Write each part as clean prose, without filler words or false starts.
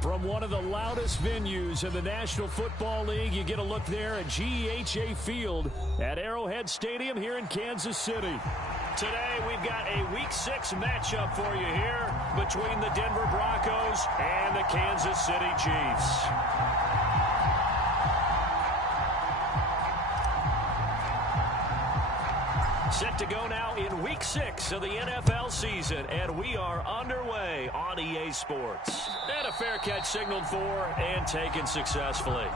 From one of the loudest venues in the National Football League, you get a look there at GEHA Field at Arrowhead Stadium here in Kansas City. Today, we've got a Week 6 matchup for you here between the Denver Broncos and the Kansas City Chiefs. Set to go now in Week 6 of the NFL season, and we are underway on EA Sports. And a fair catch signaled for and taken successfully.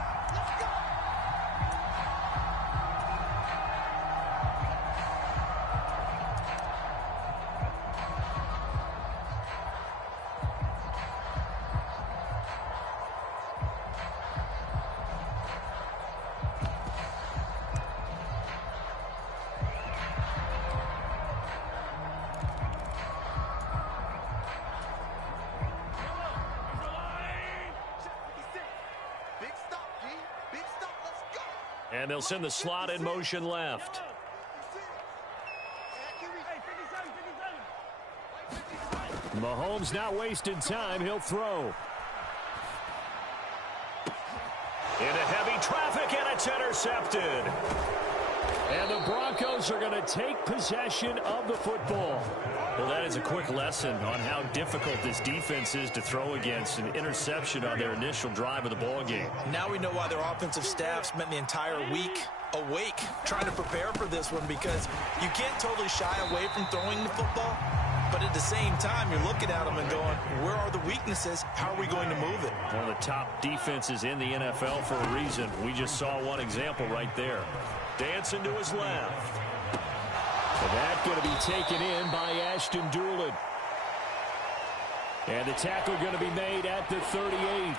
And they'll send the slot in motion left. Mahomes not wasting time. He'll throw. Into heavy traffic, and it's intercepted. And the Broncos are going to take possession of the football. Well, that is a quick lesson on how difficult this defense is to throw against. An interception on their initial drive of the ball game. Now we know why their offensive staff spent the entire week awake trying to prepare for this one, because you can't totally shy away from throwing the football. But at the same time, you're looking at them and going, where are the weaknesses? How are we going to move it? One of the top defenses in the NFL for a reason. We just saw one example right there. Dancing to his left. And that's going to be taken in by Ashton Doolin. And the tackle going to be made at the 38.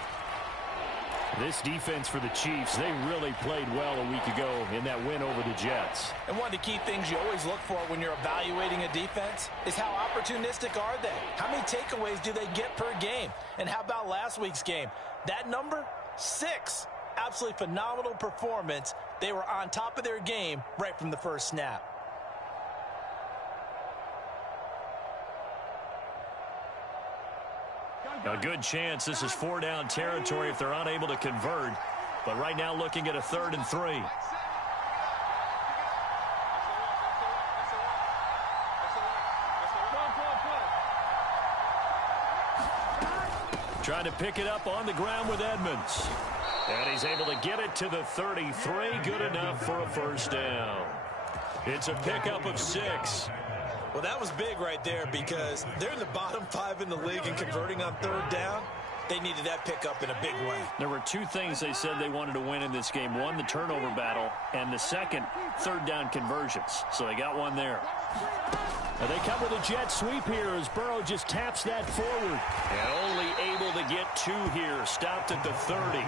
This defense for the Chiefs, they really played well a week ago in that win over the Jets. And one of the key things you always look for when you're evaluating a defense is how opportunistic are they? How many takeaways do they get per game? And how about last week's game? That number, 6. Absolutely phenomenal performance. They were on top of their game right from the first snap. A good chance this is 4-down territory if they're unable to convert. But right now looking at a 3rd and 3. Trying to pick it up on the ground with Edmonds. And he's able to get it to the 33. Good enough for a first down. It's a pickup of 6. Well, that was big right there, because they're in the bottom 5 in the league and converting on 3rd down. They needed that pickup in a big way. There were 2 things they said they wanted to win in this game. One, the turnover battle, and the second, 3rd down conversions. So they got one there. And they come with a jet sweep here as Burrow just taps that forward. And only able to get 2 here. Stopped at the 30.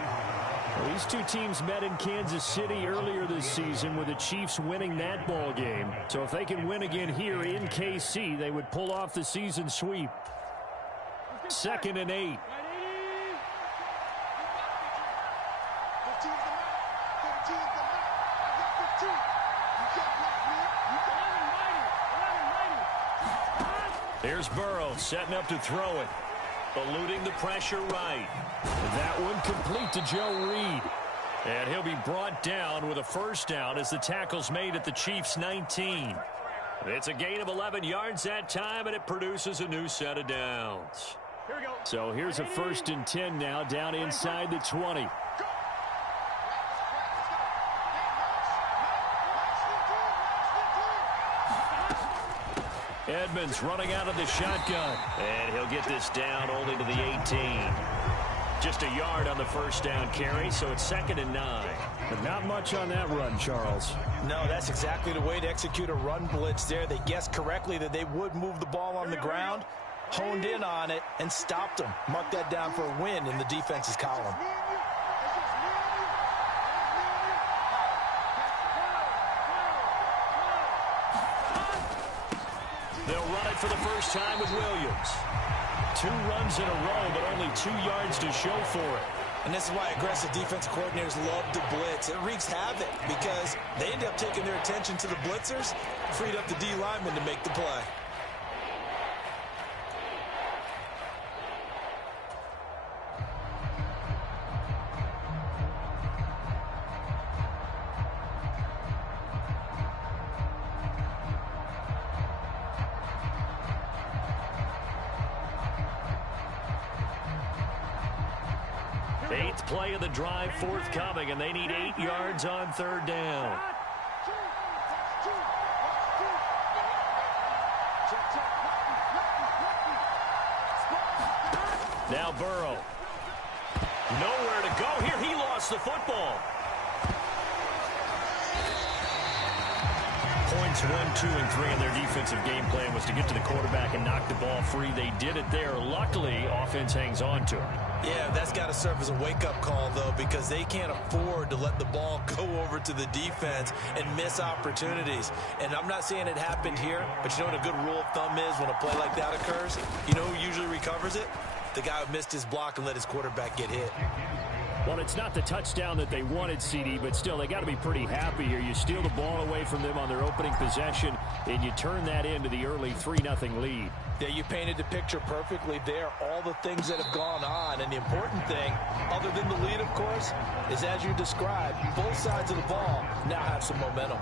Well, these 2 teams met in Kansas City earlier this season with the Chiefs winning that ball game. So if they can win again here in KC, they would pull off the season sweep. 2nd and 8. Here's Burrow setting up to throw it. Eluding the pressure right. That one complete to Joe Reed. And he'll be brought down with a first down as the tackle's made at the Chiefs' 19. It's a gain of 11 yards that time, and it produces a new set of downs. So here's a 1st and 10 now down inside the 20. Edmonds running out of the shotgun. And he'll get this down only to the 18. Just a yard on the first down carry, so it's 2nd and 9. But not much on that run, Charles. No, that's exactly the way to execute a run blitz there. They guessed correctly that they would move the ball on the ground, honed in on it, and stopped them. Mark that down for a win in the defense's column. They'll run it for the first time with Williams. 2 runs in a row, but only 2 yards to show for it. And this is why aggressive defense coordinators love to blitz. It wreaks havoc because they end up taking their attention to the blitzers, freed up the D lineman to make the play. Eighth play of the drive forthcoming, and they need 8 yards on third down. Now Burrow. Nowhere to go here. He lost the football. Points 1, 2, and 3 in their defensive game plan was to get to the quarterback and knock the ball free. They did it there. Luckily, offense hangs on to it. Yeah, that's got to serve as a wake-up call, though, because they can't afford to let the ball go over to the defense and miss opportunities. And I'm not saying it happened here, but you know what a good rule of thumb is when a play like that occurs? You know who usually recovers it? The guy who missed his block and let his quarterback get hit. Well, it's not the touchdown that they wanted, CD, but still, they got to be pretty happy here. You steal the ball away from them on their opening possession, and you turn that into the early 3-0 lead. Yeah, you painted the picture perfectly there, all the things that have gone on. And the important thing, other than the lead, of course, is as you described, both sides of the ball now have some momentum.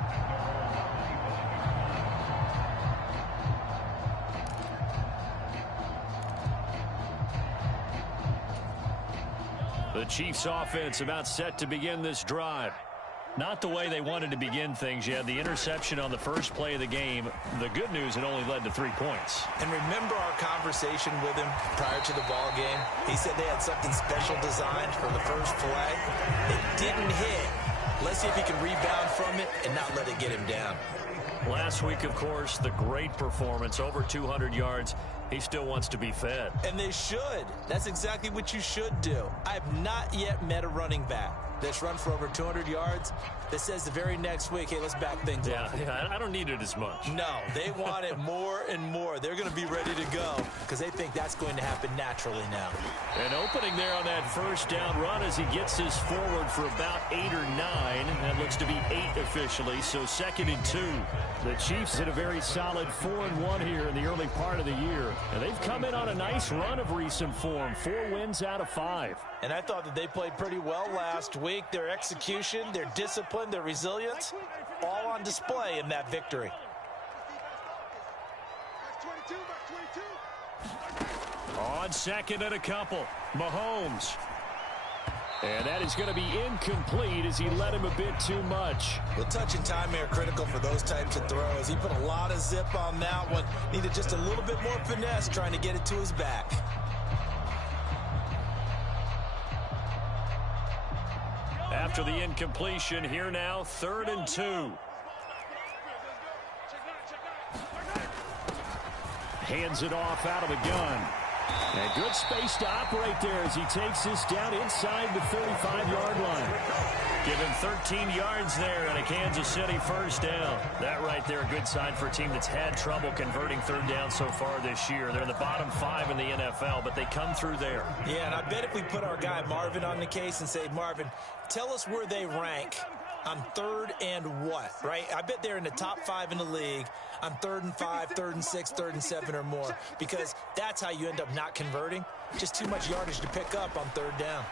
The Chiefs offense about set to begin this drive. Not the way they wanted to begin things. You had the interception on the first play of the game. The good news, it only led to 3 points. And remember our conversation with him prior to the ball game? He said they had something special designed for the first play. It didn't hit. Let's see if he can rebound from it and not let it get him down. Last week, of course, the great performance, over 200 yards. He still wants to be fed. And they should. That's exactly what you should do. I have not yet met a running back that's run for over 200 yards that says the very next week, hey, let's back things up. Yeah, I don't need it as much. No, they want it more and more. They're going to be ready to go because they think that's going to happen naturally now. An opening there on that first down run as he gets this forward for about 8 or 9. That looks to be 8 officially, so 2nd and 2. The Chiefs hit a very solid 4-1 here in the early part of the year. And they've come in on a nice run of recent form, 4 wins out of 5. And I thought that they played pretty well last week. Their execution, their discipline, their resilience, all on display in that victory. On 2nd and a couple, Mahomes. And that is going to be incomplete as he led him a bit too much. Well, touch and timing are critical for those types of throws. He put a lot of zip on that one. Needed just a little bit more finesse trying to get it to his back. After the incompletion, here now, 3rd and 2. Hands it off out of the gun. And good space to operate there as he takes this down inside the 35-yard line. Give him 13 yards there and a Kansas City first down. That right there, a good sign for a team that's had trouble converting third down so far this year. They're in the bottom 5 in the NFL, but they come through there. Yeah, and I bet if we put our guy Marvin on the case and say, Marvin, tell us where they rank on 3rd and what, right? I bet they're in the top 5 in the league on 3rd and 5, 3rd and 6, 3rd and 7 or more, because that's how you end up not converting. Just too much yardage to pick up on 3rd down.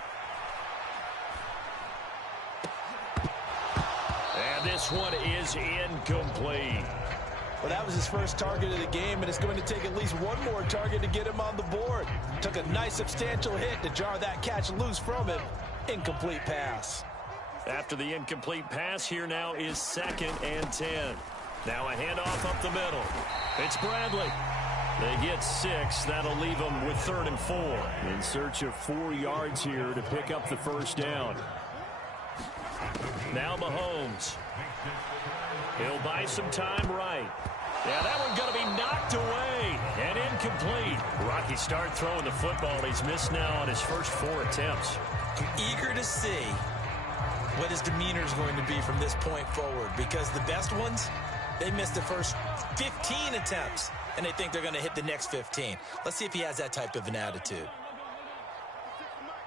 And this one is incomplete. Well, that was his first target of the game, and it's going to take at least one more target to get him on the board. Took a nice substantial hit to jar that catch loose from him. Incomplete pass. After the incomplete pass, here now is 2nd and 10. Now a handoff up the middle. It's Bradley. They get 6. That'll leave them with 3rd and 4. In search of 4 yards here to pick up the first down. Now Mahomes. He'll buy some time right. Yeah, that one's going to be knocked away and incomplete. Rocky start throwing the football. He's missed now on his first 4 attempts. I'm eager to see what his demeanor is going to be from this point forward, because the best ones, they missed the first 15 attempts, and they think they're going to hit the next 15. Let's see if he has that type of an attitude.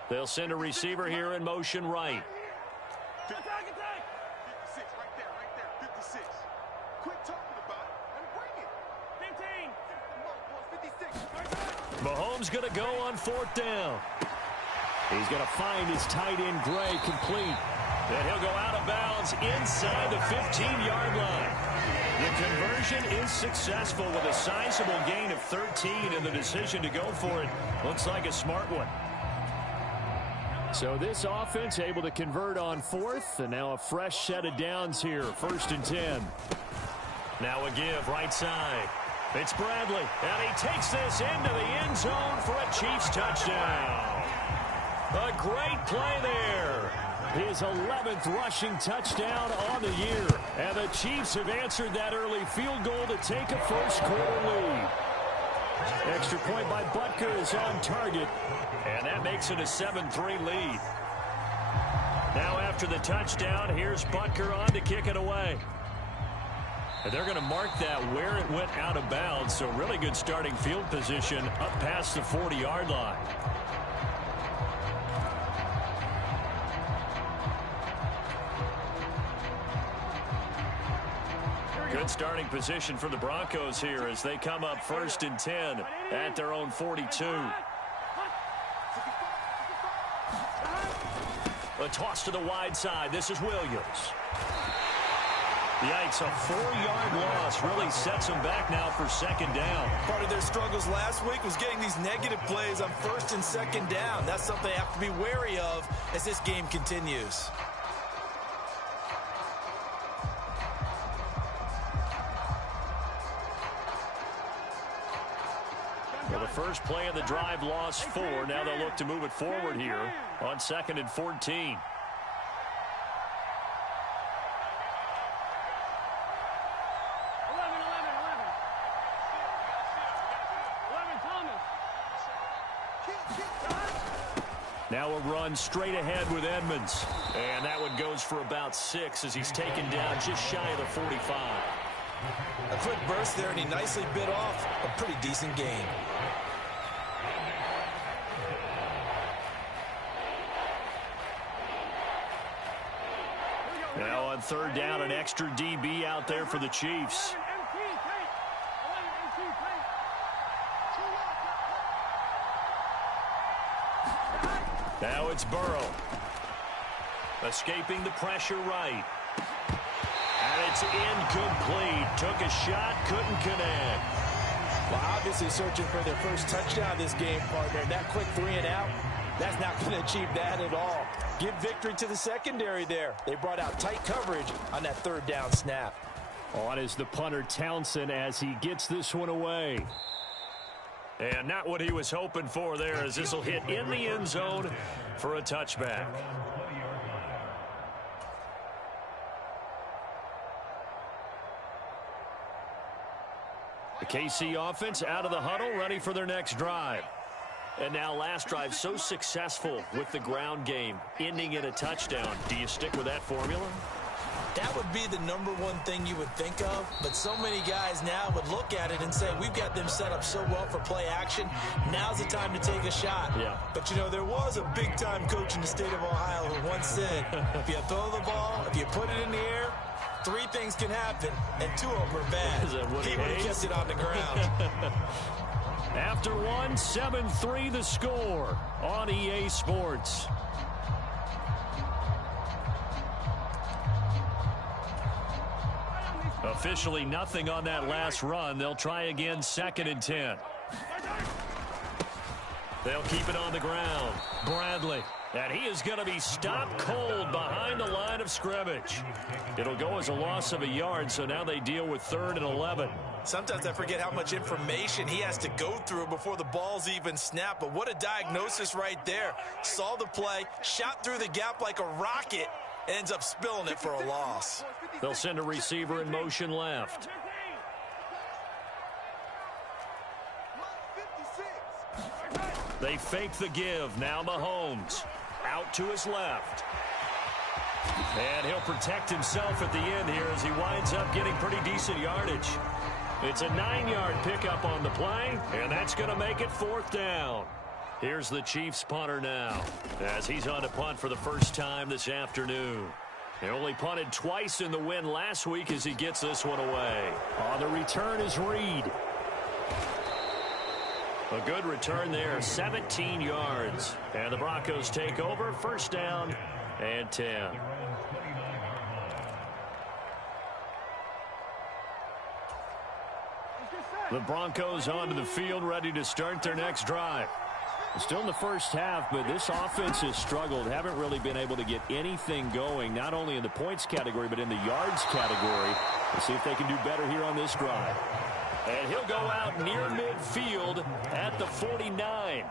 They'll send a receiver here in motion right. 56 right there, 56. Quit talking about it and bring it. 15. Mahomes going to go on 4th down. He's going to find his tight end, Gray, complete. And he'll go out of bounds inside the 15-yard line. The conversion is successful with a sizable gain of 13, and the decision to go for it looks like a smart one. So this offense able to convert on fourth, and now a fresh set of downs here, 1st and 10. Now a give right side. It's Bradley, and he takes this into the end zone for a Chiefs touchdown. A great play there. His 11th rushing touchdown on the year. And the Chiefs have answered that early field goal to take a first-quarter lead. Extra point by Butker is on target. And that makes it a 7-3 lead. Now after the touchdown, here's Butker on to kick it away. And they're going to mark that where it went out of bounds. So really good starting field position up past the 40-yard line. Good starting position for the Broncos here as they come up 1st and 10 at their own 42. A toss to the wide side. This is Williams. Yikes, a 4-yard loss really sets them back now for 2nd down. Part of their struggles last week was getting these negative plays on 1st and 2nd down. That's something they have to be wary of as this game continues. Well, the first play of the drive lost 4. Now they'll look to move it forward here on 2nd and 14. Now a run straight ahead with Edmonds. And that one goes for about 6 as he's taken down just shy of the 45. A quick burst there, and he nicely bit off a pretty decent gain. Now on 3rd down, an extra DB out there for the Chiefs. Now it's Burrow. Escaping the pressure right. And it's incomplete. Took a shot, couldn't connect. Well, obviously searching for their first touchdown this game, partner. That quick 3 and out, that's not going to achieve that at all. Give victory to the secondary there. They brought out tight coverage on that 3rd down snap. On is the punter Townsend as he gets this one away. And not what he was hoping for there as this will hit in the end zone for a touchback. The KC offense out of the huddle, ready for their next drive. And now last drive so successful with the ground game, ending in a touchdown. Do you stick with that formula? That would be the #1 thing you would think of, but so many guys now would look at it and say, we've got them set up so well for play action. Now's the time to take a shot. Yeah. But, you know, there was a big-time coach in the state of Ohio who once said, if you throw the ball, if you put it in the air, 3 things can happen, and 2 of them are bad. He would have kept it on the ground. After 1, 7-3 the score on EA Sports. Officially nothing on that last run. They'll try again 2nd and 10. They'll keep it on the ground. Bradley. And he is going to be stopped cold behind the line of scrimmage. It'll go as a loss of a yard, so now they deal with 3rd and 11. Sometimes I forget how much information he has to go through before the ball's even snapped. But what a diagnosis right there. Saw the play, shot through the gap like a rocket, ends up spilling it for a loss. They'll send a receiver in motion left. They fake the give. Now Mahomes out to his left. And he'll protect himself at the end here as he winds up getting pretty decent yardage. It's a 9-yard pickup on the play, and that's going to make it 4th down. Here's the Chiefs punter now as he's on to punt for the first time this afternoon. He only punted twice in the win last week as he gets this one away. On the return is Reed. A good return there, 17 yards. And the Broncos take over, 1st down and 10. The Broncos onto the field, ready to start their next drive. Still in the first half, but this offense has struggled. Haven't really been able to get anything going, not only in the points category, but in the yards category. We'll see if they can do better here on this drive. And he'll go out near midfield at the 49.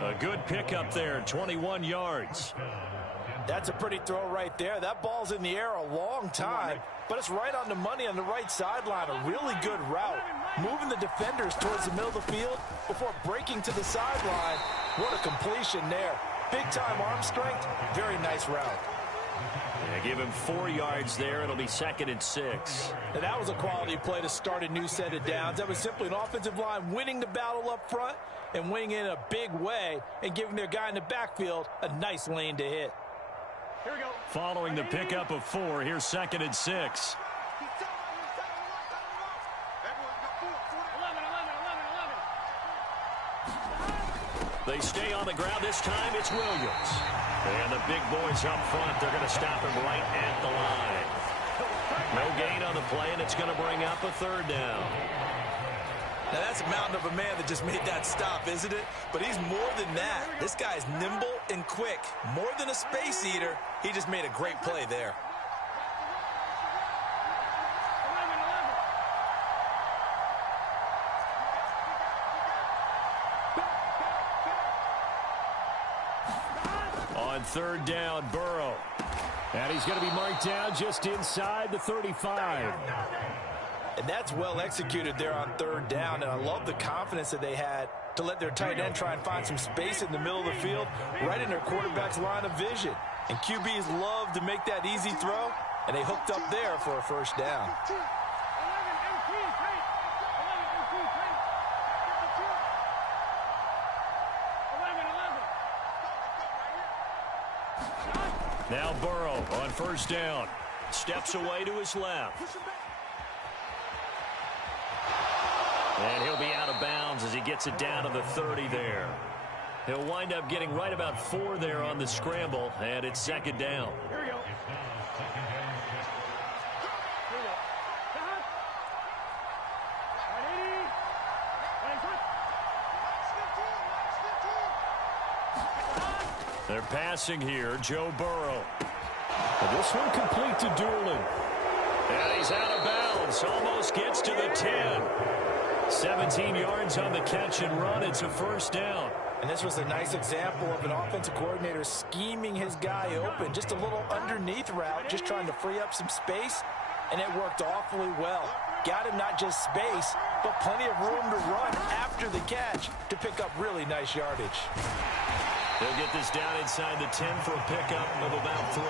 A good pickup there, 21 yards. That's a pretty throw right there. That ball's in the air a long time, but it's right on the money on the right sideline. A really good route. Moving the defenders towards the middle of the field before breaking to the sideline. What a completion there. Big-time arm strength. Very nice route. Yeah, give him 4 yards there. It'll be 2nd and 6. And that was a quality play to start a new set of downs. That was simply an offensive line winning the battle up front and winning in a big way and giving their guy in the backfield a nice lane to hit. Here we go. Following the pickup of 4, here's 2nd and 6. They stay on the ground. This time it's Williams. And the big boys up front, they're going to stop him right at the line. No gain on the play, and it's going to bring up a 3rd down. Now that's a mountain of a man that just made that stop, isn't it? But he's more than that. This guy's nimble and quick. More than a space eater, he just made a great play there. On 3rd down, Burrow. And he's going to be marked down just inside the 35. And that's well executed there on 3rd down. And I love the confidence that they had to let their tight end try and find some space in the middle of the field, right in their quarterback's line of vision. And QBs love to make that easy throw, and they hooked up there for a 1st down. Now Burrow on 1st down. Steps away to his left. And he'll be out of bounds as he gets it down to the 30 there. He'll wind up getting right about 4 there on the scramble, and it's 2nd down. Here we go. They're passing here, Joe Burrow. And this one complete to Doolin. And he's out of bounds, almost gets to the 10. 17 yards on the catch and run. It's a 1st down. And this was a nice example of an offensive coordinator scheming his guy open. Just a little underneath route, just trying to free up some space, and it worked awfully well. Got him not just space, but plenty of room to run after the catch to pick up really nice yardage. They'll get this down inside the 10 for a pickup of about 3.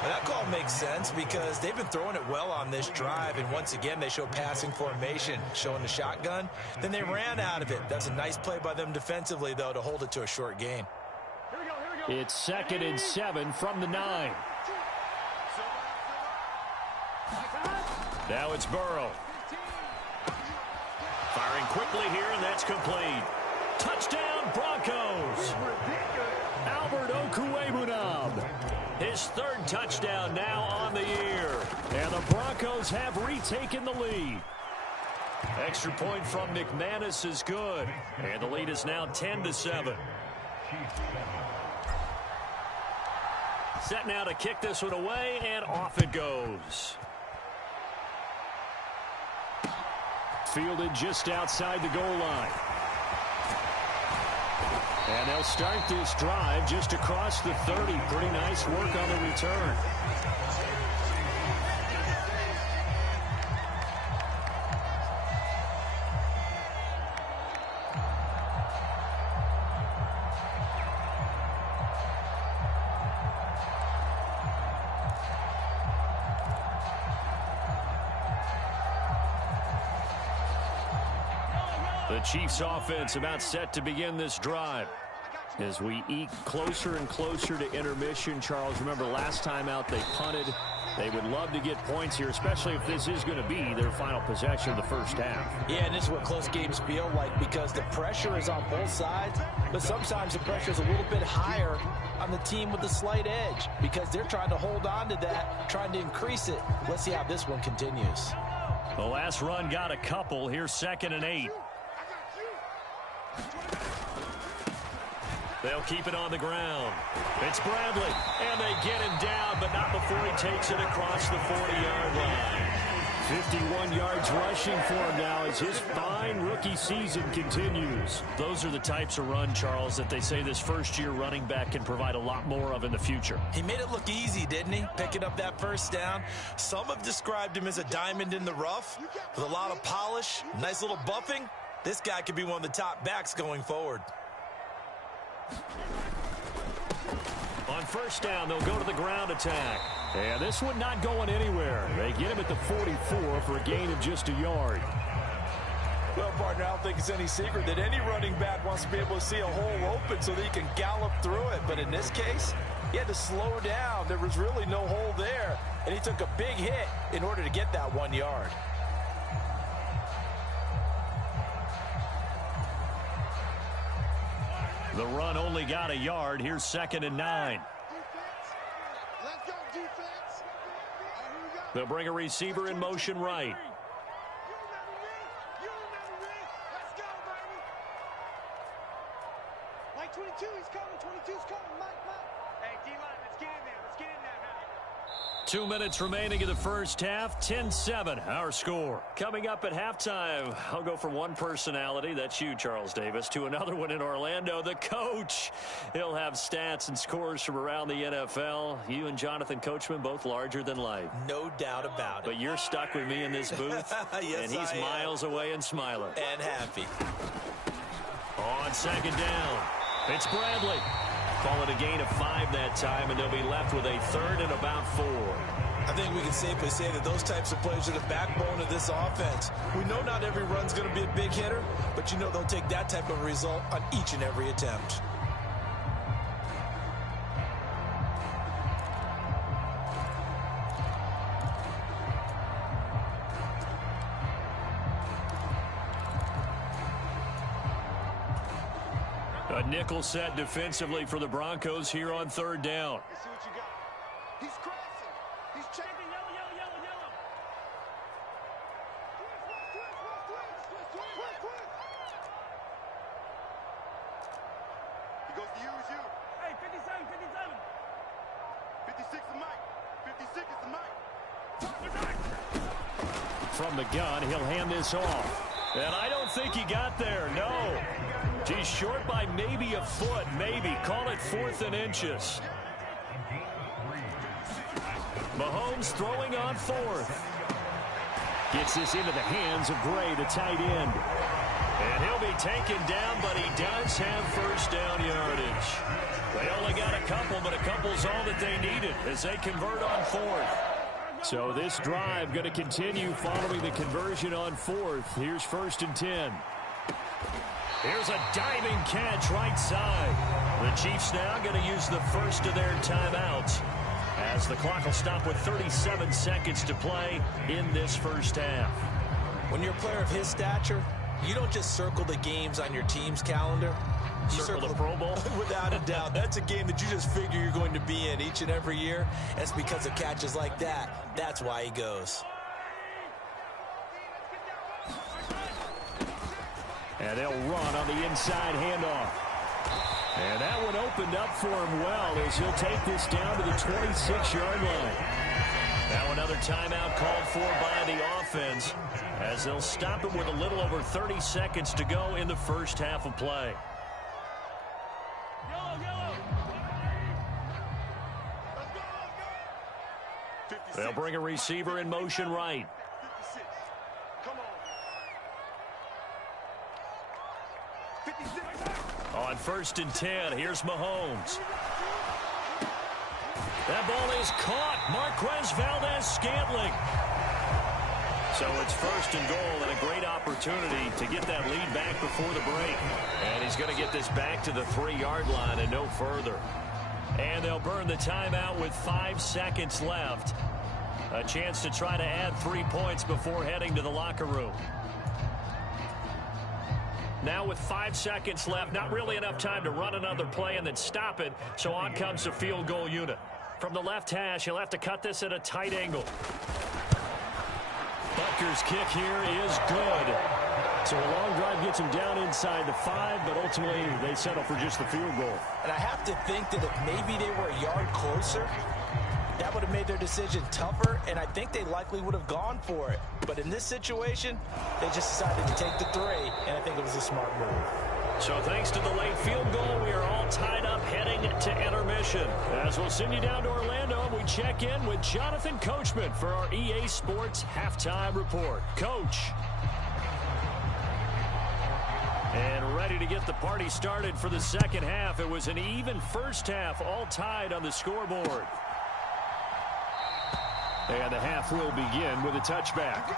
Well, that call makes sense because they've been throwing it well on this drive, and once again they show passing formation, showing the shotgun. Then they ran out of it. That's a nice play by them defensively, though, to hold it to a short gain. Here we go, here we go. It's 2nd and 7 from the 9. Now it's Burrow. Firing quickly here, and that's complete. Touchdown, Broncos. Albert Okwuegbunam. His 3rd touchdown now on the year. And the Broncos have retaken the lead. Extra point from McManus is good. And the lead is now 10-7. Set now to kick this one away, and off it goes. Fielded just outside the goal line. And they'll start this drive just across the 30. Pretty nice work on the return. The Chiefs offense about set to begin this drive. As we eke closer and closer to intermission, Charles, remember last time out they punted. They would love to get points here, especially if this is going to be their final possession of the first half. Yeah, and this is what close games feel like because the pressure is on both sides, but sometimes the pressure is a little bit higher on the team with the slight edge because they're trying to hold on to that, trying to increase it. Let's see how this one continues. The last run got a couple. Here's 2nd and 8. They'll keep it on the ground. It's Bradley, and they get him down, but not before he takes it across the 40-yard line. 51 yards rushing for him now as his fine rookie season continues. Those are the types of run, Charles, that they say this first-year running back can provide a lot more of in the future. He made it look easy, didn't he? Picking up that first down. Some have described him as a diamond in the rough with a lot of polish, nice little buffing. This guy could be one of the top backs going forward. On first down, they'll go to the ground attack. And this one not going anywhere. They get him at the 44 for a gain of just a yard. Well, partner, I don't think it's any secret that any running back wants to be able to see a hole open so that he can gallop through it. But in this case, he had to slow down. There was really no hole there. And he took a big hit in order to get that 1 yard. The run only got a yard. Here's 2nd and 9. Let's go, defense. They'll bring a receiver in motion right. You remember me. Let's go, baby. Mike 22, he's coming. 22's coming. Mike. Hey, D-line, let's get in there. Let's get in there now. 2 minutes remaining in the first half. 10-7, our score. Coming up at halftime, I'll go from one personality, that's you, Charles Davis, to another one in Orlando, the coach. He'll have stats and scores from around the NFL. You and Jonathan Coachman, both larger than life. No doubt about it. But you're stuck with me in this booth, Yes, and he's miles away and smiling. And happy. On 2nd down, it's Bradley. Call it a gain of 5 that time, and they'll be left with a 3rd and about 4. I think we can safely say that those types of plays are the backbone of this offense. We know not every run's going to be a big hitter, but you know they'll take that type of result on each and every attempt. A nickel set defensively for the Broncos here on 3rd down. Let's see what you got. He's crossing. He's checking. Yellow. Twist. He goes to you. Hey, 57. 56 is Mike. 56 is Mike. From the gun, he'll hand this off. And I don't think he got there, no. He's short by maybe a foot, maybe. Call it 4th and inches. Mahomes throwing on 4th. Gets this into the hands of Gray, the tight end. And he'll be taken down, but he does have first down yardage. They only got a couple, but a couple's all that they needed as they convert on 4th. So this drive going to continue following the conversion on 4th. Here's 1st and 10. Here's a diving catch right side. The Chiefs now going to use the first of their timeouts as the clock will stop with 37 seconds to play in this first half. When you're a player of his stature, you don't just circle the games on your team's calendar. You Circle the Pro Bowl? Without a doubt. That's a game that you just figure you're going to be in each and every year. And it's because of catches like that. That's why he goes. And they'll run on the inside handoff. And that one opened up for him well as he'll take this down to the 26-yard line. Now another timeout called for by the offense as they'll stop him with a little over 30 seconds to go in the first half of play. They'll bring a receiver in motion right. 56. Come on. 56. On 1st and 10, here's Mahomes. That ball is caught. Marquez Valdez-Scantling. So it's 1st and goal and a great opportunity to get that lead back before the break. And he's going to get this back to the 3-yard line and no further. And they'll burn the timeout with 5 seconds left. A chance to try to add 3 points before heading to the locker room. Now with 5 seconds left, not really enough time to run another play and then stop it. So on comes the field goal unit. From the left hash, he'll have to cut this at a tight angle. Butker's kick here is good. So a long drive gets them down inside the 5, but ultimately they settle for just the field goal. And I have to think that if maybe they were a yard closer, that would have made their decision tougher, and I think they likely would have gone for it. But in this situation, they just decided to take the 3, and I think it was a smart move. So thanks to the late field goal, we are all tied up heading to intermission. As we'll send you down to Orlando, and we check in with Jonathan Coachman for our EA Sports Halftime Report. Coach. And ready to get the party started for the second half. It was an even first half, all tied on the scoreboard. And the half will begin with a touchback.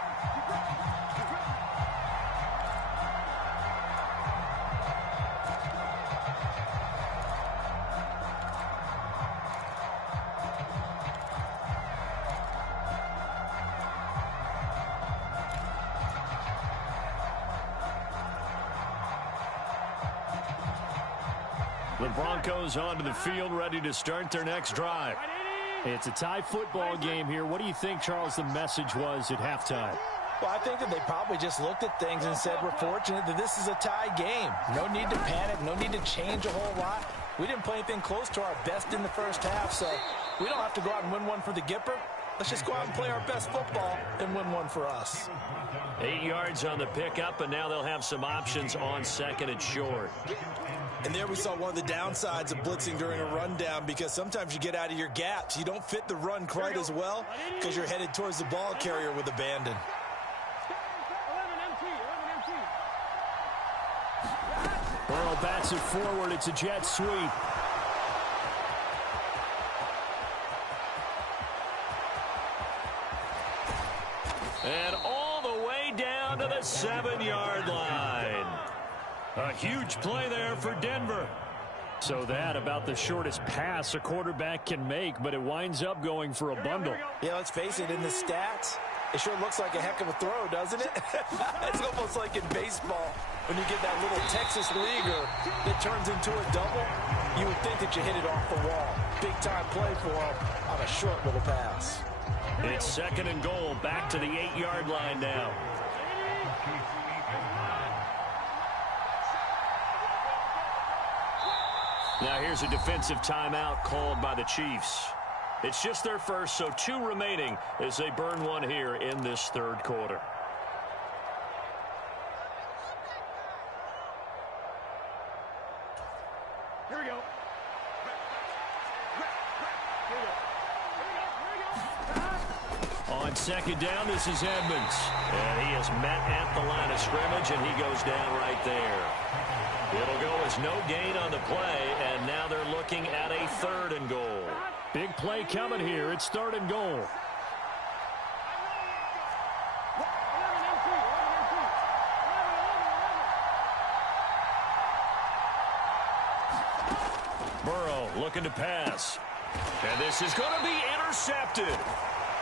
The Broncos onto the field, ready to start their next drive. It's a tie football game here. What do you think, Charles, the message was at halftime? Well, I think that they probably just looked at things and said, we're fortunate that this is a tie game. No need to panic, no need to change a whole lot. We didn't play anything close to our best in the first half, so we don't have to go out and win one for the Gipper. Let's just go out and play our best football and win one for us. 8 yards on the pickup, and now they'll have some options on second and short. And there we saw one of the downsides of blitzing during a rundown, because sometimes you get out of your gaps. You don't fit the run quite as well because you're headed towards the ball carrier with abandon. Burrow bats it forward. It's a jet sweep. And all the way down to the 7-yard line. A huge play there for Denver. So that about the shortest pass a quarterback can make, but it winds up going for a bundle. Yeah, let's face it, in the stats, it sure looks like a heck of a throw, doesn't it? It's almost like in baseball when you get that little Texas leaguer that turns into a double. You would think that you hit it off the wall. Big-time play for him on a short little pass. It's second and goal, back to the 8-yard line now. Now here's a defensive timeout called by the Chiefs. It's just their first, so 2 remaining as they burn one here in this third quarter. Here we go. On second down, this is Edmonds. And he is met at the line of scrimmage, and he goes down right there. It'll go as no gain on the play, and now they're looking at a third and goal. Big play coming here. It's third and goal. Burrow looking to pass. And this is going to be intercepted.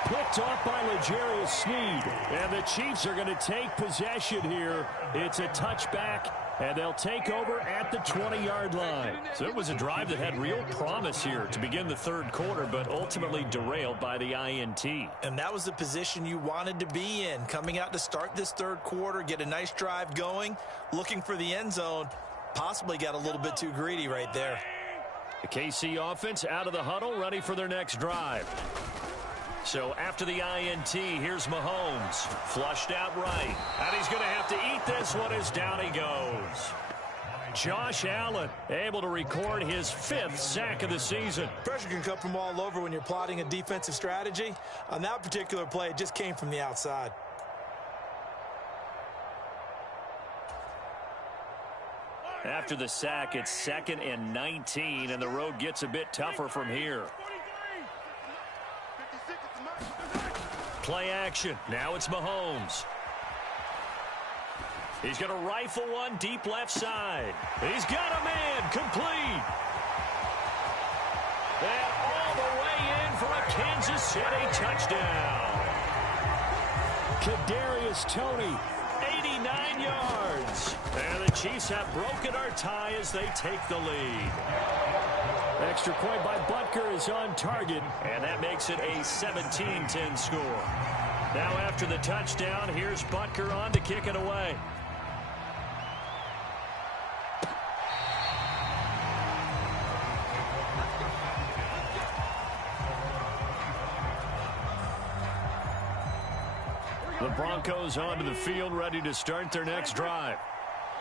Picked off by L'Jarius Sneed. And the Chiefs are going to take possession here. It's a touchback, and they'll take over at the 20-yard line. So it was a drive that had real promise here to begin the third quarter, but ultimately derailed by the INT. And that was the position you wanted to be in, coming out to start this third quarter, get a nice drive going, looking for the end zone. Possibly got a little bit too greedy right there. The KC offense out of the huddle, ready for their next drive. So after the INT, here's Mahomes. Flushed out right. And he's going to have to eat this one as down he goes. Josh Allen able to record his 5th sack of the season. Pressure can come from all over when you're plotting a defensive strategy. On that particular play, it just came from the outside. After the sack, it's 2nd and 19, and the road gets a bit tougher from here. Play action. Now it's Mahomes. He's going to rifle one deep left side. He's got a man. Complete. And all the way in for a Kansas City touchdown. Kadarius Toney, 89 yards. And the Chiefs have broken our tie as they take the lead. extra point by Butker is on target. And that makes it a 17-10 score. Now after the touchdown, here's Butker on to kick it away. the Broncos onto the field, ready to start their next drive.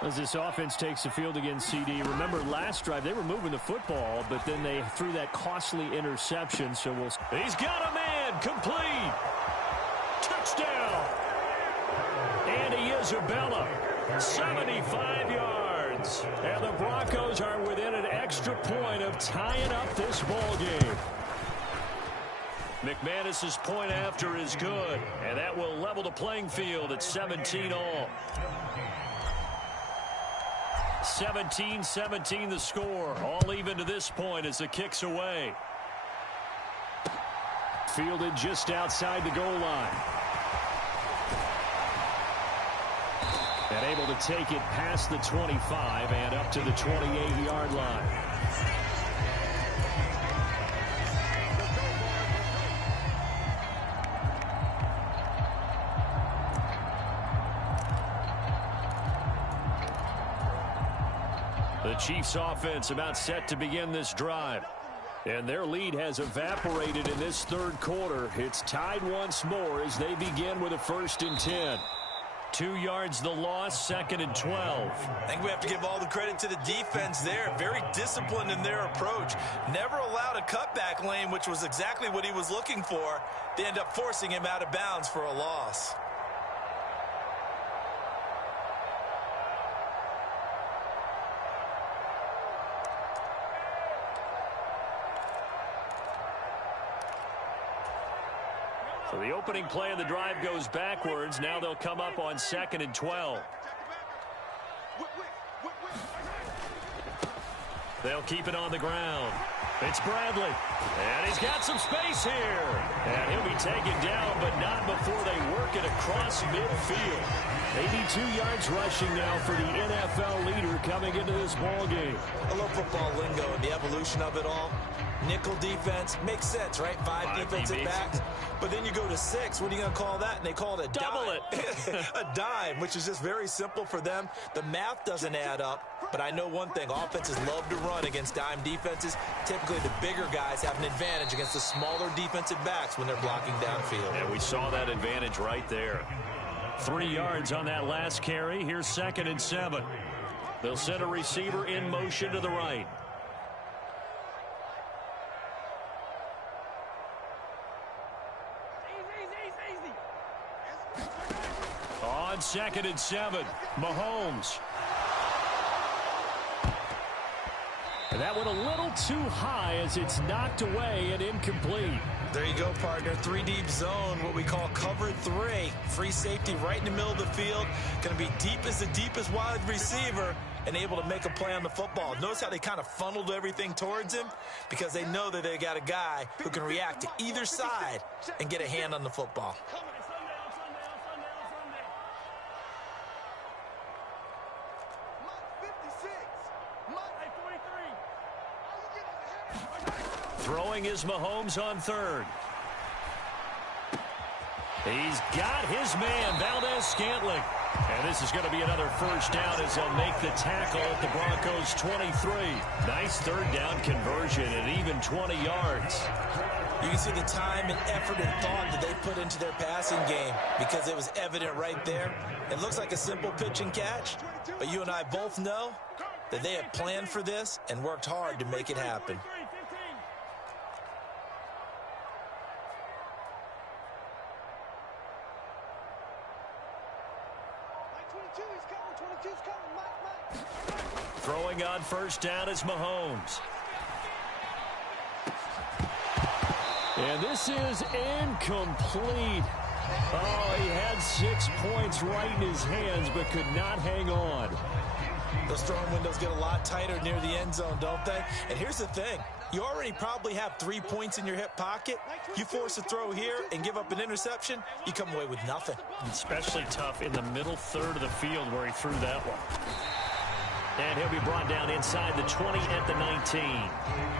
As this offense takes the field against CD, remember last drive they were moving the football, but then they threw that costly interception. So He's got a man, complete. Touchdown. Andy Isabella, 75 yards. And the Broncos are within an extra point of tying up this ball game. McManus's point after is good, and that will level the playing field at 17 all. 17-17 the score. All even to this point as the kick's away. fielded just outside the goal line. And able to take it past the 25 and up to the 28-yard line. The Chiefs offense about set to begin this drive. And their lead has evaporated in this third quarter. It's tied once more as they begin with a 1st and 10. 2 yards the loss, 2nd and 12. I think we have to give all the credit to the defense there. Very disciplined in their approach. Never allowed a cutback lane, which was exactly what he was looking for. They end up forcing him out of bounds for a loss. So the opening play of the drive goes backwards. Now they'll come up on 2nd and 12. They'll keep it on the ground. It's Bradley. And he's got some space here. And he'll be taken down, but not before they work it across midfield. 82 yards rushing now for the NFL leader coming into this ball game. I love football lingo and the evolution of it all. Nickel defense makes sense, right? Five defensive backs. But then you go to 6. What are you going to call that? And they call it a double dime. A dime, which is just very simple for them. The math doesn't add up. But I know one thing. Offenses love to run against dime defenses. Typically, the bigger guys have an advantage against the smaller defensive backs when they're blocking downfield. And we saw that advantage right there. 3 yards on that last carry. Here's 2nd and 7. They'll send a receiver in motion to the right. On 2nd and 7, Mahomes. And that went a little too high as it's knocked away and incomplete. There you go, partner. 3-deep zone, what we call cover 3. Free safety right in the middle of the field. Going to be deep as the deepest wide receiver and able to make a play on the football. Notice how they kind of funneled everything towards him because they know that they got a guy who can react to either side and get a hand on the football. Throwing is Mahomes on 3rd. He's got his man, Valdez-Scantling. And this is going to be another 1st down as they'll make the tackle at the Broncos' 23. Nice 3rd down conversion at even 20 yards. You can see the time and effort and thought that they put into their passing game because it was evident right there. It looks like a simple pitch and catch, but you and I both know that they have planned for this and worked hard to make it happen. Throwing on 1st down is Mahomes. And this is incomplete. Oh, he had 6 points right in his hands, but could not hang on. Those throwing windows get a lot tighter near the end zone, don't they? And here's the thing. You already probably have 3 points in your hip pocket. You force a throw here and give up an interception, you come away with nothing. Especially tough in the middle third of the field where he threw that one. And he'll be brought down inside the 20 at the 19.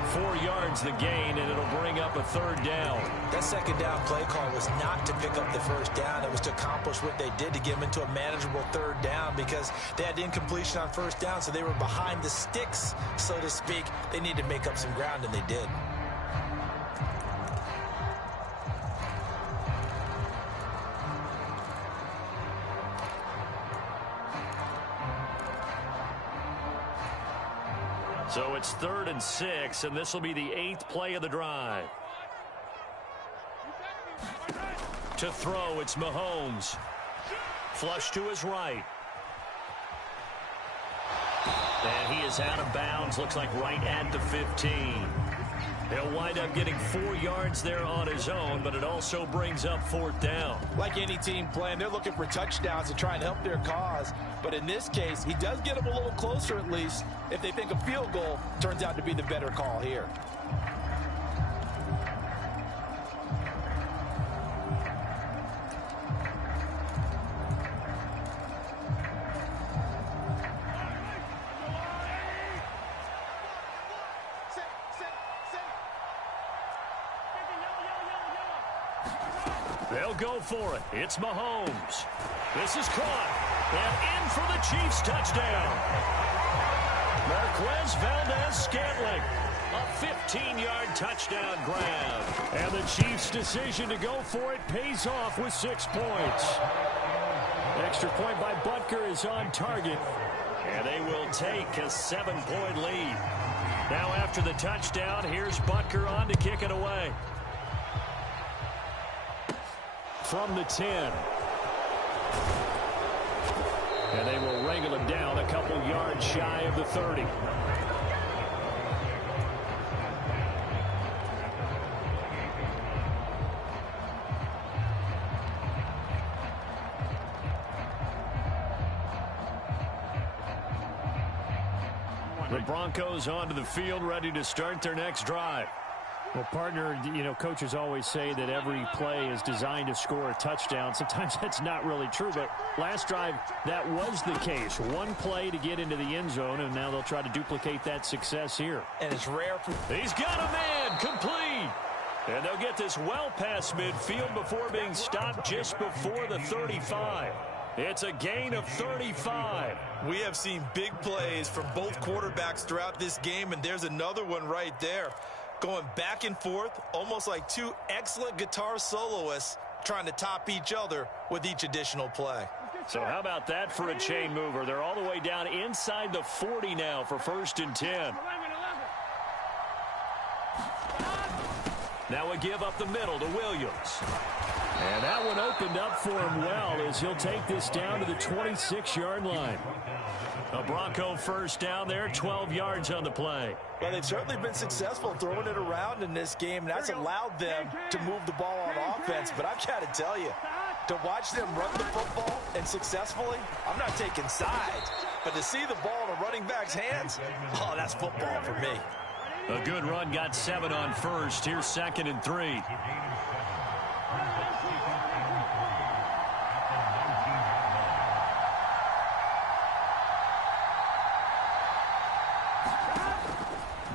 4 yards the gain, and it'll bring up a 3rd down. That 2nd down play call was not to pick up the 1st down. It was to accomplish what they did to get them into a manageable 3rd down because they had incompletion on 1st down, so they were behind the sticks, so to speak. They needed to make up some ground, and they did. So it's 3rd and 6, and this will be the 8th play of the drive. To throw, it's Mahomes. Flush to his right. And he is out of bounds, looks like right at the 15. He'll wind up getting 4 yards there on his own, but it also brings up 4th down. Like any team playing, they're looking for touchdowns to try and help their cause. But in this case, he does get them a little closer at least if they think a field goal turns out to be the better call here. They'll go for it. It's Mahomes. This is caught. And in for the Chiefs touchdown. Marquez Valdez-Scantling. A 15-yard touchdown grab. And the Chiefs' decision to go for it pays off with 6 points. Extra point by Butker is on target. And they will take a 7-point lead. Now after the touchdown, here's Butker on to kick it away. From the 10. And they will wrangle him down a couple yards shy of the 30. The Broncos onto the field, ready to start their next drive. Well, partner, you know, coaches always say that every play is designed to score a touchdown. Sometimes that's not really true, but last drive, that was the case. One play to get into the end zone, and now they'll try to duplicate that success here. And it's rare for... He's got a man, complete. And they'll get this well past midfield before being stopped just before the 35. It's a gain of 35. We have seen big plays from both quarterbacks throughout this game, and there's another one right there. Going back and forth, almost like 2 excellent guitar soloists trying to top each other with each additional play. So how about that for a chain mover? They're all the way down inside the 40 now for 1st and 10. Now a give up the middle to Williams. And that one opened up for him well as he'll take this down to the 26-yard line. A Bronco first down there, 12 yards on the play. Well, they've certainly been successful throwing it around in this game. That's allowed them to move the ball on offense. But I've got to tell you, to watch them run the football and successfully, I'm not taking sides. But to see the ball in a running back's hands, oh, that's football for me. A good run, got 7 on first. Here's 2nd and 3.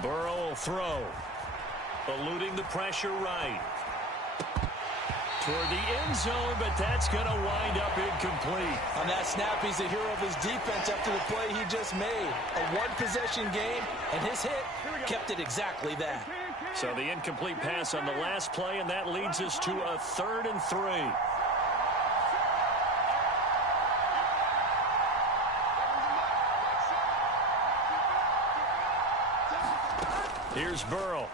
Burrow will throw. Eluding the pressure right. Toward the end zone, but that's going to wind up incomplete. On that snap, he's a hero of his defense after the play he just made. A one-possession game, and his hit kept it exactly that. So the incomplete pass on the last play, and that leads us to a 3rd and 3. Here's Burrow.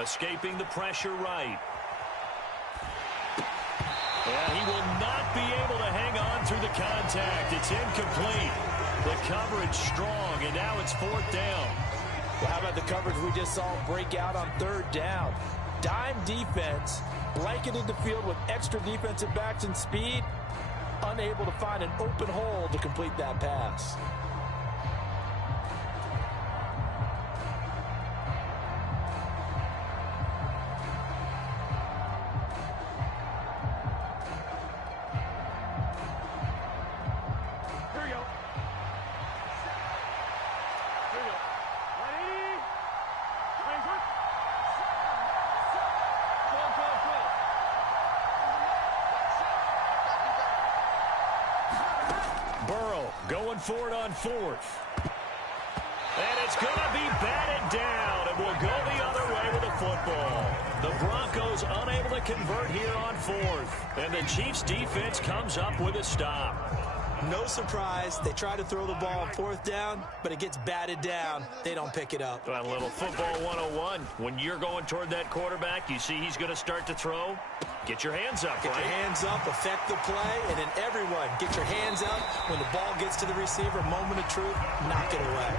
Escaping the pressure right. And he will not be able to hang on through the contact. It's incomplete. The coverage strong, and now it's 4th down. Well, how about the coverage we just saw break out on 3rd down? Dime defense, blanketed the field with extra defensive backs and speed, unable to find an open hole to complete that pass. Going for it on 4th. And it's going to be batted down, and will go the other way with the football. The Broncos unable to convert here on 4th. And the Chiefs defense comes up with a stop. No surprise. They try to throw the ball on fourth down, but it gets batted down. They don't pick it up. Well, a little football 101. When you're going toward that quarterback, you see he's going to start to throw. Get your hands up, Get your hands up, affect the play, and then everyone get your hands up. When the ball gets to the receiver, moment of truth, knock it away.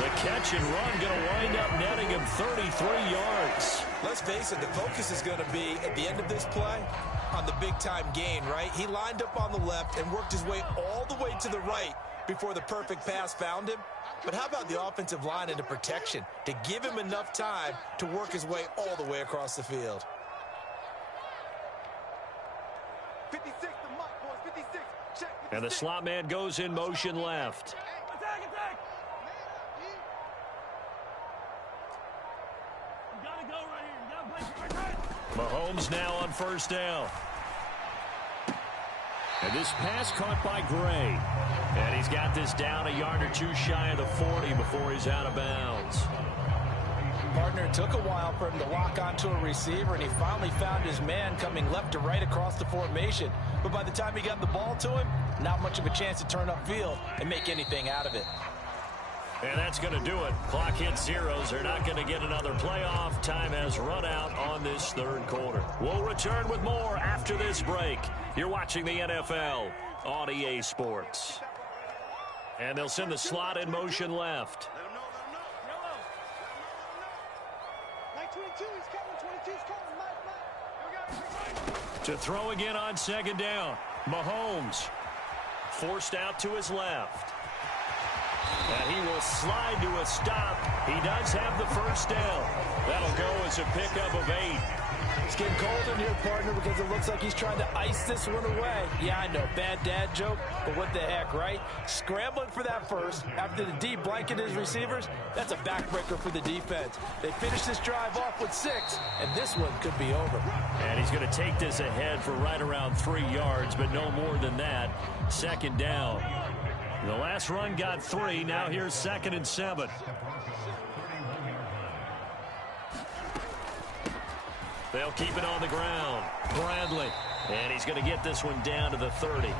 The catch and run going to wind up netting him 33 yards. Let's face it, the focus is going to be at the end of this play on the big-time gain, right? He lined up on the left and worked his way all the way to the right before the perfect pass found him. But how about the offensive line and the protection to give him enough time to work his way all the way across the field? 56, the mic, boys. 56. Check. 56. And the slot man goes in motion left. Attack, attack. You gotta go right here. You gotta play right. Mahomes now on first down. And this pass caught by Gray. And he's got this down a yard or two shy of the 40 before he's out of bounds. Partner, it took a while for him to lock onto a receiver, and he finally found his man coming left to right across the formation. But by the time he got the ball to him, not much of a chance to turn upfield and make anything out of it. And that's going to do it. Clock hits zeros. They're not going to get another playoff. Time has run out on this third quarter. We'll return with more after this break. You're watching the NFL on EA Sports. And they'll send the slot in motion left. 22, he's coming. 22's coming. Mike. To throw again on second down. Mahomes forced out to his left. And he will slide to a stop. He does have the first down. That'll go as a pickup of 8. It's getting cold in here, partner, because it looks like he's trying to ice this one away. Yeah, I know, bad dad joke, but what the heck, right? Scrambling for that first after the D blanketed his receivers, that's a backbreaker for the defense. They finish this drive off with 6, and this one could be over. And he's going to take this ahead for right around 3 yards, but no more than that. Second down. The last run got 3. Now here's 2nd and 7. They'll keep it on the ground. Bradley. And he's going to get this one down to the 30. A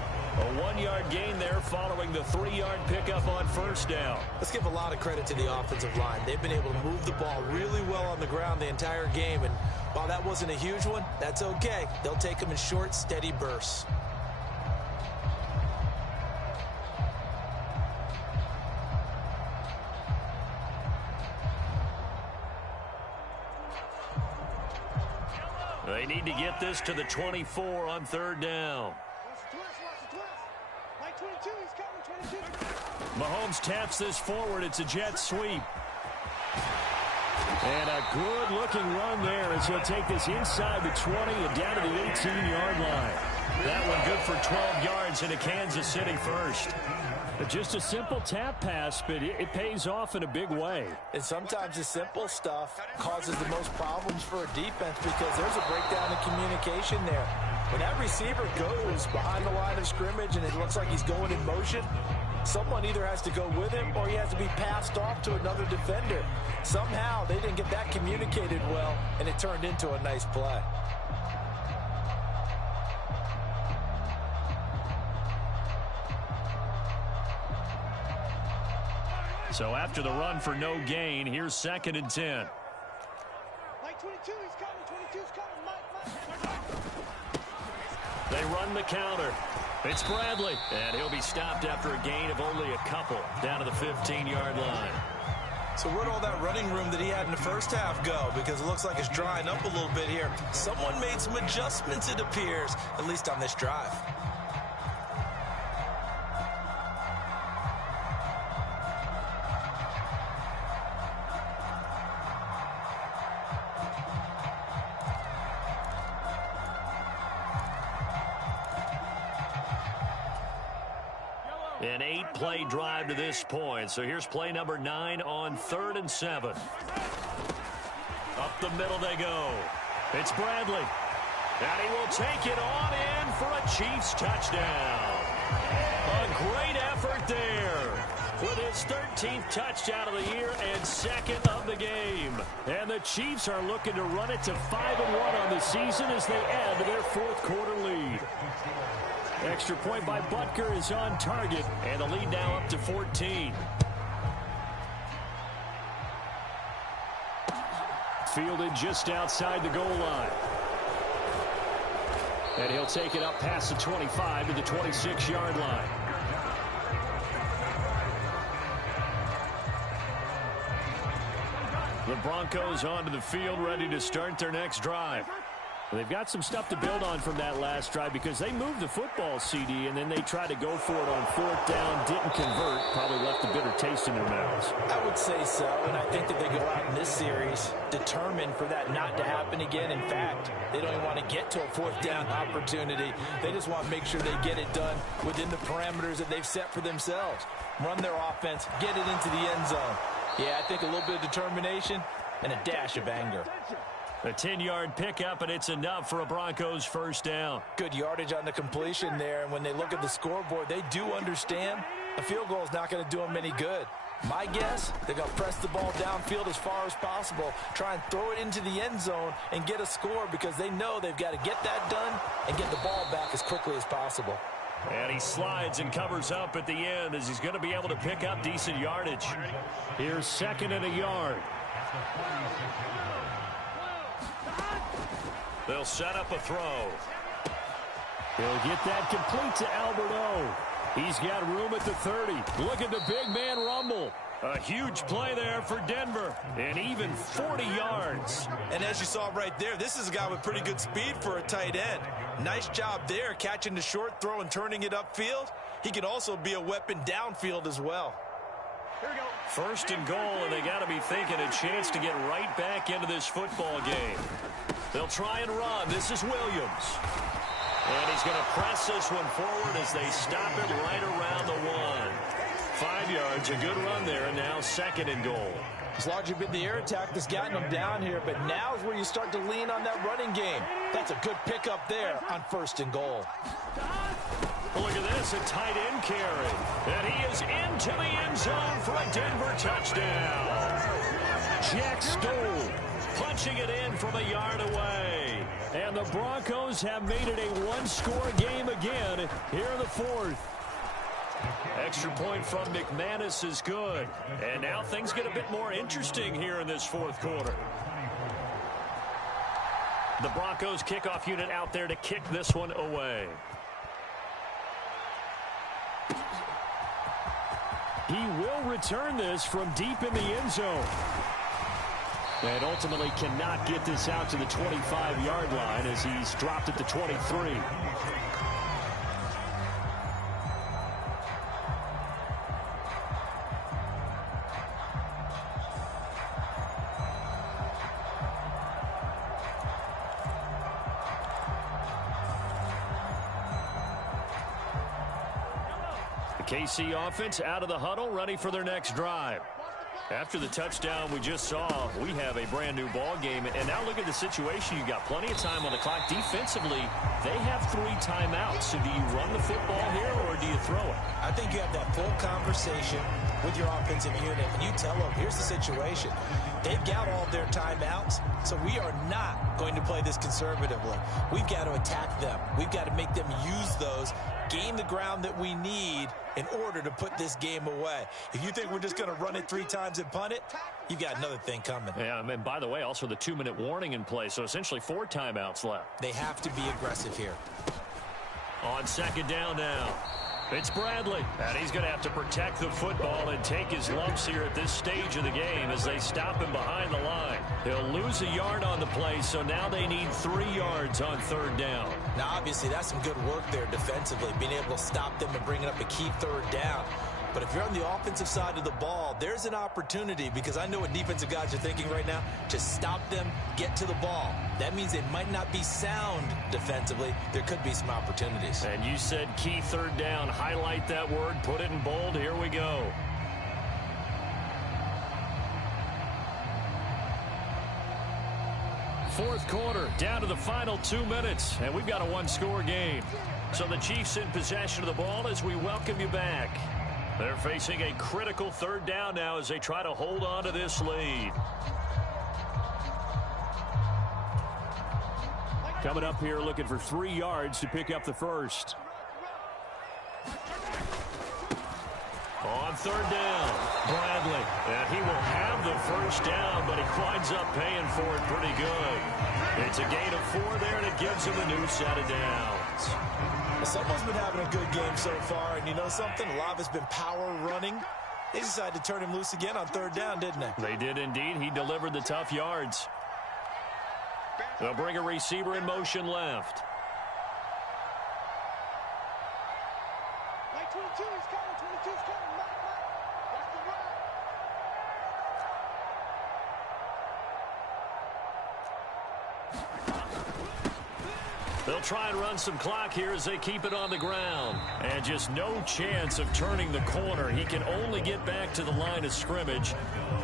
1-yard gain there following the 3-yard pickup on first down. Let's give a lot of credit to the offensive line. They've been able to move the ball really well on the ground the entire game. And while that wasn't a huge one, that's okay. They'll take them in short, steady bursts. They need to get this to the 24 on third down. Mike 22, he's coming. 22. Mahomes taps this forward. It's a jet sweep. And a good-looking run there as he'll take this inside the 20 and down to the 18-yard line. That one good for 12 yards into Kansas City first. Just a simple tap pass, but it pays off in a big way. And sometimes the simple stuff causes the most problems for a defense because there's a breakdown in communication there. When that receiver goes behind the line of scrimmage and it looks like he's going in motion, someone either has to go with him or he has to be passed off to another defender. Somehow they didn't get that communicated well, and it turned into a nice play. So after the run for no gain, here's 2nd and 10. Mike 22, he's coming. 22's coming. Mike. They run the counter. It's Bradley. And he'll be stopped after a gain of only a couple down to the 15-yard line. So where'd all that running room that he had in the first half go? Because it looks like it's drying up a little bit here. Someone made some adjustments, it appears, at least on this drive. An 8-play drive to this point. So here's play number 9 on 3rd and 7. Up the middle they go. It's Bradley. And he will take it on in for a Chiefs touchdown. A great effort there with his 13th touchdown of the year and 2nd of the game. And the Chiefs are looking to run it to 5-1 on the season as they add to their 4th quarter lead. Extra point by Butker is on target, and the lead now up to 14. Fielded just outside the goal line. And he'll take it up past the 25 to the 26-yard line. The Broncos onto the field, ready to start their next drive. They've got some stuff to build on from that last drive because they moved the football, CD, and then they tried to go for it on fourth down, didn't convert, probably left a bitter taste in their mouths. I would say so, and I think that they go out in this series determined for that not to happen again. In fact, they don't even want to get to a fourth down opportunity. They just want to make sure they get it done within the parameters that they've set for themselves. Run their offense, get it into the end zone. Yeah, I think a little bit of determination and a dash of anger. A 10-yard pickup, and it's enough for a Broncos first down. Good yardage on the completion there, and when they look at the scoreboard, they do understand a field goal is not going to do them any good. My guess, they're going to press the ball downfield as far as possible, try and throw it into the end zone and get a score because they know they've got to get that done and get the ball back as quickly as possible. And he slides and covers up at the end as he's going to be able to pick up decent yardage. Here's 2nd and a yard. They'll set up a throw. He'll get that complete to Albert O. He's got room at the 30. Look at the big man rumble. A huge play there for Denver. And even 40 yards. And as you saw right there, this is a guy with pretty good speed for a tight end. Nice job there, catching the short throw and turning it upfield. He can also be a weapon downfield as well. Here we go. 1st and goal, and they got to be thinking a chance to get right back into this football game. They'll try and run. This is Williams. And he's going to press this one forward as they stop it right around the 1. 5 yards, a good run there, and now 2nd and goal. It's largely been the air attack that's gotten them down here, but now is where you start to lean on that running game. That's a good pickup there on 1st and goal. Look at this, a tight end carry. And he is into the end zone for a Denver touchdown. Jack Stoll punching it in from a yard away. And the Broncos have made it a one-score game again here in the 4th. Extra point from McManus is good. And now things get a bit more interesting here in this 4th quarter. The Broncos kickoff unit out there to kick this one away. He will return this from deep in the end zone. And ultimately cannot get this out to the 25-yard line as he's dropped at the 23. The KC offense out of the huddle, ready for their next drive. After the touchdown we just saw, we have a brand new ball game. And now look at the situation. You've got plenty of time on the clock. Defensively, they have 3 timeouts. So do you run the football here or do you throw it? I think you have that full conversation with your offensive unit, and you tell them, here's the situation. They've got all their timeouts, so we are not going to play this conservatively. We've got to attack them. We've got to make them use those, gain the ground that we need in order to put this game away. If you think we're just going to run it 3 times and punt it, you've got another thing coming. Yeah, and by the way, also the 2-minute warning in place, so essentially 4 timeouts left. They have to be aggressive here. On 2nd down now. It's Bradley, and he's going to have to protect the football and take his lumps here at this stage of the game as they stop him behind the line. He'll lose a yard on the play, so now they need 3 yards on 3rd down. Now, obviously, that's some good work there defensively, being able to stop them and bringing up a key 3rd down. But if you're on the offensive side of the ball, there's an opportunity, because I know what defensive guys are thinking right now. Just stop them, get to the ball. That means they might not be sound defensively. There could be some opportunities. And you said key 3rd down. Highlight that word, put it in bold. Here we go. Fourth quarter, down to the final 2 minutes, and we've got a 1-score game. So the Chiefs in possession of the ball as we welcome you back. They're facing a critical 3rd down now as they try to hold on to this lead. Coming up here looking for 3 yards to pick up the first. On third down, Bradley. And he will have the first down, but he winds up paying for it pretty good. It's a gain of 4 there, and it gives him a new set of downs. Someone's been having a good game so far, and you know something? A lot of it's been power running. They decided to turn him loose again on third down, didn't they? They did indeed. He delivered the tough yards. They'll bring a receiver in motion left. Like 22, he's coming. 22's coming. Mike. That's the run. They'll try and run some clock here as they keep it on the ground. And just no chance of turning the corner. He can only get back to the line of scrimmage.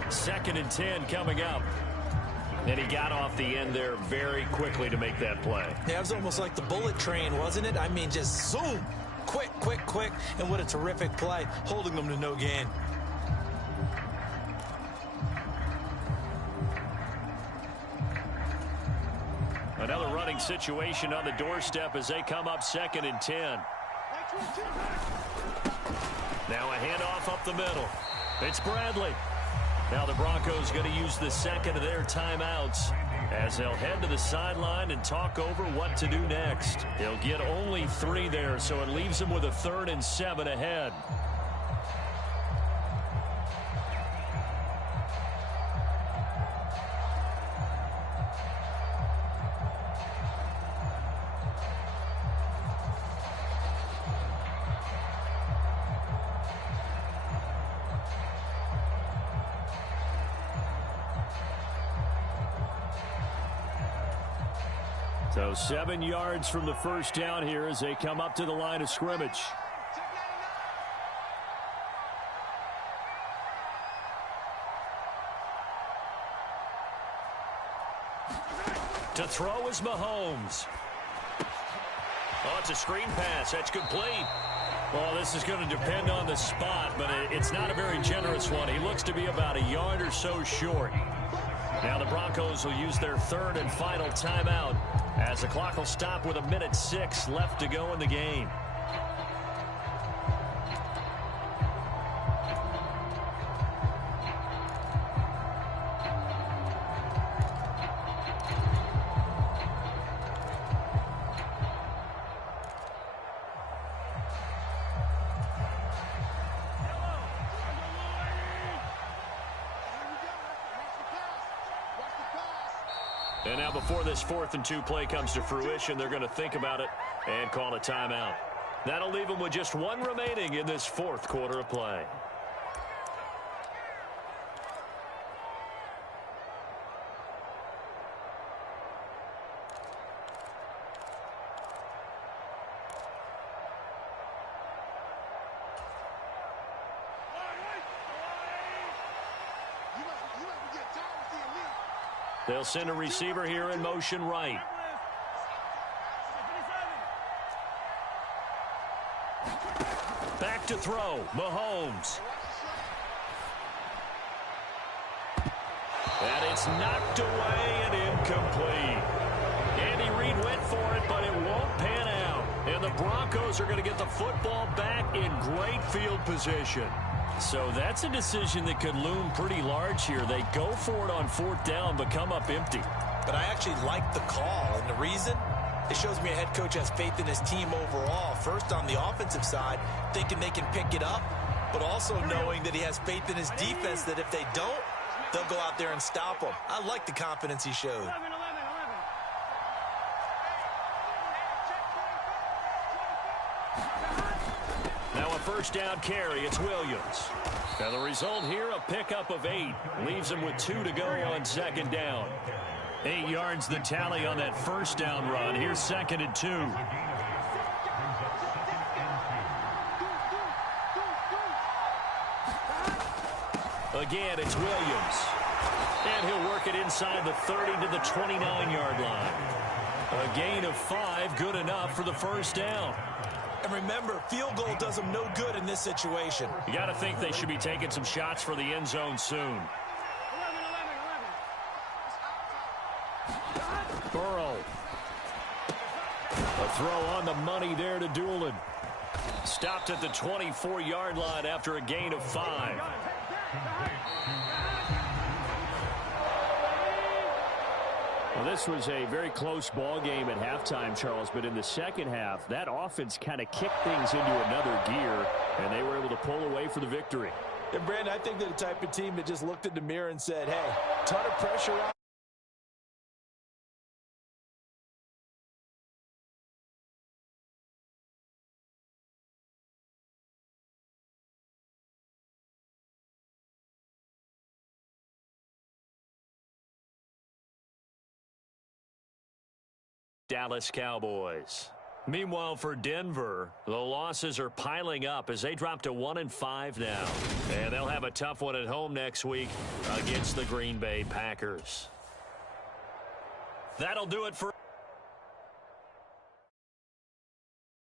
2nd and 10 coming up. And he got off the end there very quickly to make that play. Yeah, it was almost like the bullet train, wasn't it? I mean, just zoom. Quick. And what a terrific play, holding them to no gain. Another running situation on the doorstep as they come up 2nd and 10. Now a handoff up the middle. It's Bradley. Now the Broncos going to use the second of their timeouts as they'll head to the sideline and talk over what to do next. They'll get only 3 there, so it leaves them with a 3rd and 7 ahead. So 7 yards from the first down here as they come up to the line of scrimmage. To throw is Mahomes. Oh, it's a screen pass. That's complete. Well, this is going to depend on the spot, but it's not a very generous one. He looks to be about a yard or so short. Now the Broncos will use their 3rd and final timeout as the clock will stop with 1:06 left to go in the game. And now before this 4th and 2 play comes to fruition, they're going to think about it and call a timeout. That'll leave them with just 1 remaining in this 4th quarter of play. They'll send a receiver here in motion right. Back to throw, Mahomes. And it's knocked away and incomplete. Andy Reid went for it, but it won't pan out. And the Broncos are going to get the football back in great field position. So that's a decision that could loom pretty large here. They go for it on 4th down, but come up empty. But I actually like the call, and the reason? It shows me a head coach has faith in his team overall. First, on the offensive side, thinking they can pick it up, but also knowing that he has faith in his defense that if they don't, they'll go out there and stop them. I like the confidence he showed. Now a first down carry. It's Williams. Now the result here, a pickup of 8. Leaves him with 2 to go on 2nd down. 8 yards the tally on that first down run. Here's 2nd and 2. Again, it's Williams. And he'll work it inside the 30 to the 29-yard line. A gain of 5, good enough for the first down. And remember, field goal does them no good in this situation. You got to think they should be taking some shots for the end zone soon. Burrow. A throw on the money there to Doolin. Stopped at the 24-yard line after a gain of 5. Well, this was a very close ball game at halftime, Charles, but in the second half, that offense kind of kicked things into another gear, and they were able to pull away for the victory. And, Brandon, I think they're the type of team that just looked in the mirror and said, hey, ton of pressure on. Dallas Cowboys. Meanwhile, for Denver, the losses are piling up as they drop to 1-5 now. And they'll have a tough one at home next week against the Green Bay Packers. That'll do it for